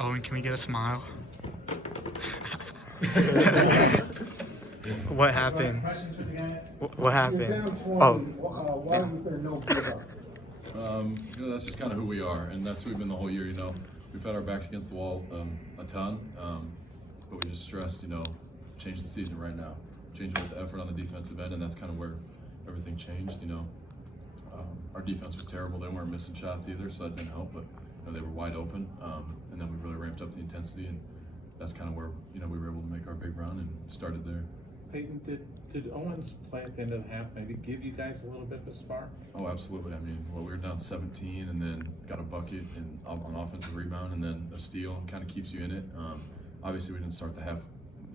Owen, can we get a smile? What happened? What happened? You're down 20. Oh, Why was there no give up? That's just kind of who we are, and that's who we've been the whole year. We've had our backs against the wall a ton, but we just stressed, change the season right now, change it with the effort on the defensive end, and that's kind of where everything changed. Our defense was terrible; they weren't missing shots either, so that didn't help. But they were wide open, and then we really ramped up the intensity, and that's kind of where we were able to make our big run and started there. Payton, did Owens play at the end of the half maybe give you guys a little bit of a spark? Oh, absolutely. We were down 17 and then got a bucket and on offensive rebound and then a steal, kind of keeps you in it. Obviously, we didn't start the half,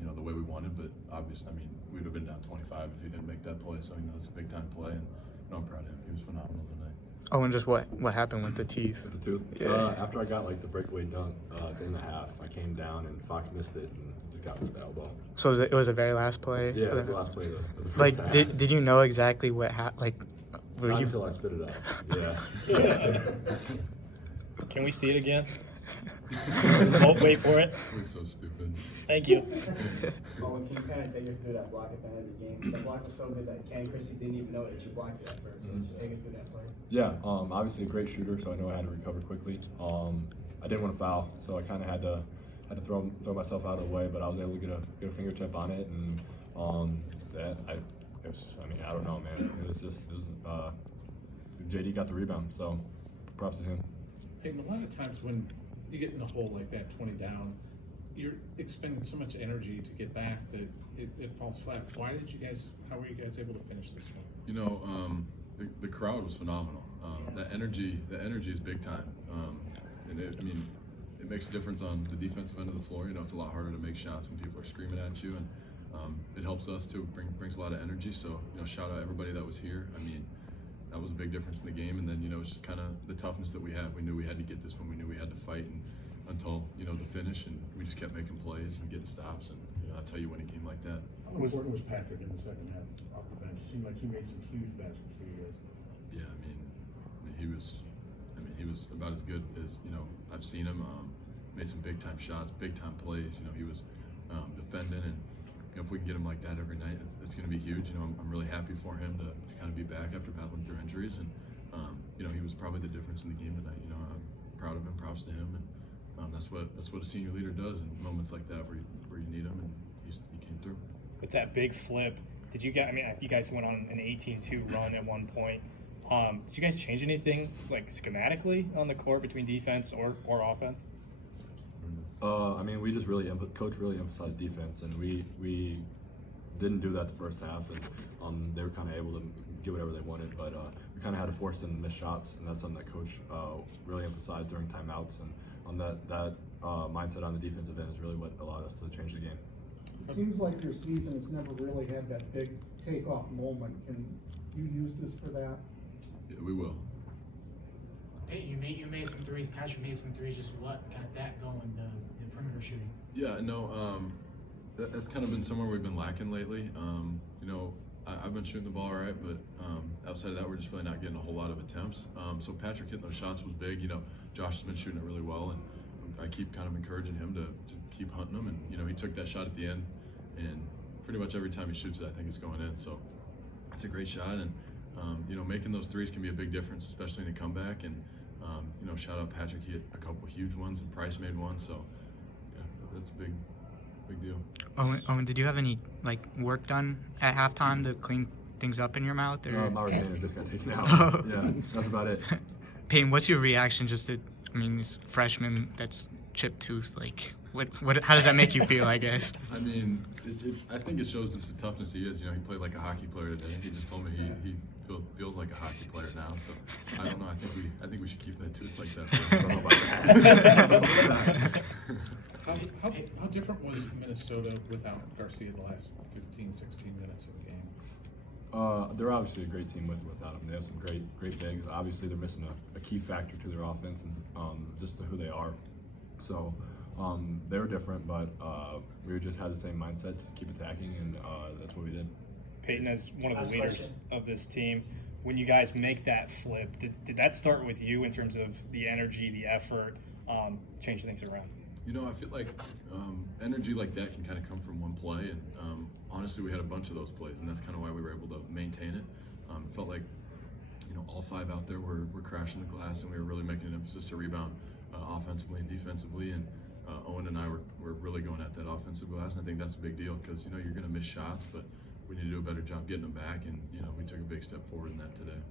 the way we wanted, but obviously, we'd have been down 25 if he didn't make that play. So, it's a big time play, and I'm proud of him. He was phenomenal tonight. Owen, just what happened with the teeth? With the tooth? Yeah. After I got the breakaway dunk at the end of the half, I came down and Fox missed it and just got with the elbow. So it was the very last play? Yeah, it was the last play of the first half. Did you know exactly what happened? Not until I spit it out. Yeah. Can we see it again? Wait for it. Looks so stupid. Thank you. Owen, can you kind of take us through that block at the end of the game? The block was so good that Ken Christie didn't even know that you blocked it at first. So just take us through that play. Yeah, obviously a great shooter, so I know I had to recover quickly. I didn't want to foul, so I kind of had to throw myself out of the way, but I was able to get a fingertip on it, and I don't know, man. JD got the rebound, so props to him. Payton, a lot of times when you get in a hole like that, 20 down, you're expending so much energy to get back that it falls flat. How were you guys able to finish this one? The crowd was phenomenal. The energy is big time, and it makes a difference on the defensive end of the floor. It's a lot harder to make shots when people are screaming at you, and it helps us too. Brings a lot of energy. So shout out everybody that was here. That was a big difference in the game, and then it's just kind of the toughness that we have. We knew we had to get this one. We knew we had to fight until the finish, and we just kept making plays and getting stops, and that's how you win a game like that. How important was Patrick in the second half off the bench? It seemed like he made some huge baskets for you guys. Yeah, he was about as good as I've seen him. Made some big time shots, big time plays. He was defending, and if we can get him like that every night, it's going to be huge. I'm really happy for him to kind of be back after battling through injuries, and he was probably the difference in the game tonight. I'm proud of him, props to him, and that's what a senior leader does in moments like that where you need him, and he came through. With that big flip, did you guys? You guys went on an 18-2 run at one point. Did you guys change anything schematically on the court between defense or offense? We just coach really emphasized defense, and we didn't do that the first half, and they were kind of able to get whatever they wanted, but we kind of had to force them to miss shots, and that's something that coach really emphasized during timeouts, and on that mindset on the defensive end is really what allowed us to change the game. It seems like your season has never really had that big takeoff moment. Can you use this for that? Yeah, we will. Hey, you made some threes. Patrick made some threes. Just what got that going? The perimeter shooting. Yeah, no, that's kind of been somewhere we've been lacking lately. I've been shooting the ball all right, but outside of that, we're just really not getting a whole lot of attempts. So Patrick hitting those shots was big. Josh has been shooting it really well, and I keep kind of encouraging him to keep hunting them. And he took that shot at the end, and pretty much every time he shoots it, I think it's going in. So it's a great shot, and making those threes can be a big difference, especially in a comeback. And shout out Patrick, he hit a couple huge ones, and Price made one. So yeah, that's a big deal. Owen, did you have any work done at halftime to clean things up in your mouth? Or? No, my retainer just got taken out. Yeah, that's about it. Payton, what's your reaction just to this freshman that's chipped tooth? How does that make you feel? I guess. I think it shows us the toughness he is. He played like a hockey player today. He just told me he feels like a hockey player now. So I don't know. I think we should keep that tooth like that. How different was Minnesota without Garcia the last 15, 16 minutes of the game? They're obviously a great team with or without him. They have some great bigs. Obviously, they're missing a key factor to their offense and just to who they are. So they were different, but we just had the same mindset to keep attacking, and that's what we did. Payton, as one of the leaders of this team, when you guys make that flip, did that start with you in terms of the energy, the effort, changing things around? You know, I feel like energy like that can kind of come from one play, and honestly, we had a bunch of those plays, and that's kind of why we were able to maintain it. It felt like, you know, all five out there were crashing the glass, and we were really making an emphasis to rebound offensively and defensively. And Owen and I were really going at that offensive glass, and I think that's a big deal because, you know, you're going to miss shots, but we need to do a better job getting them back, and, you know, we took a big step forward in that today.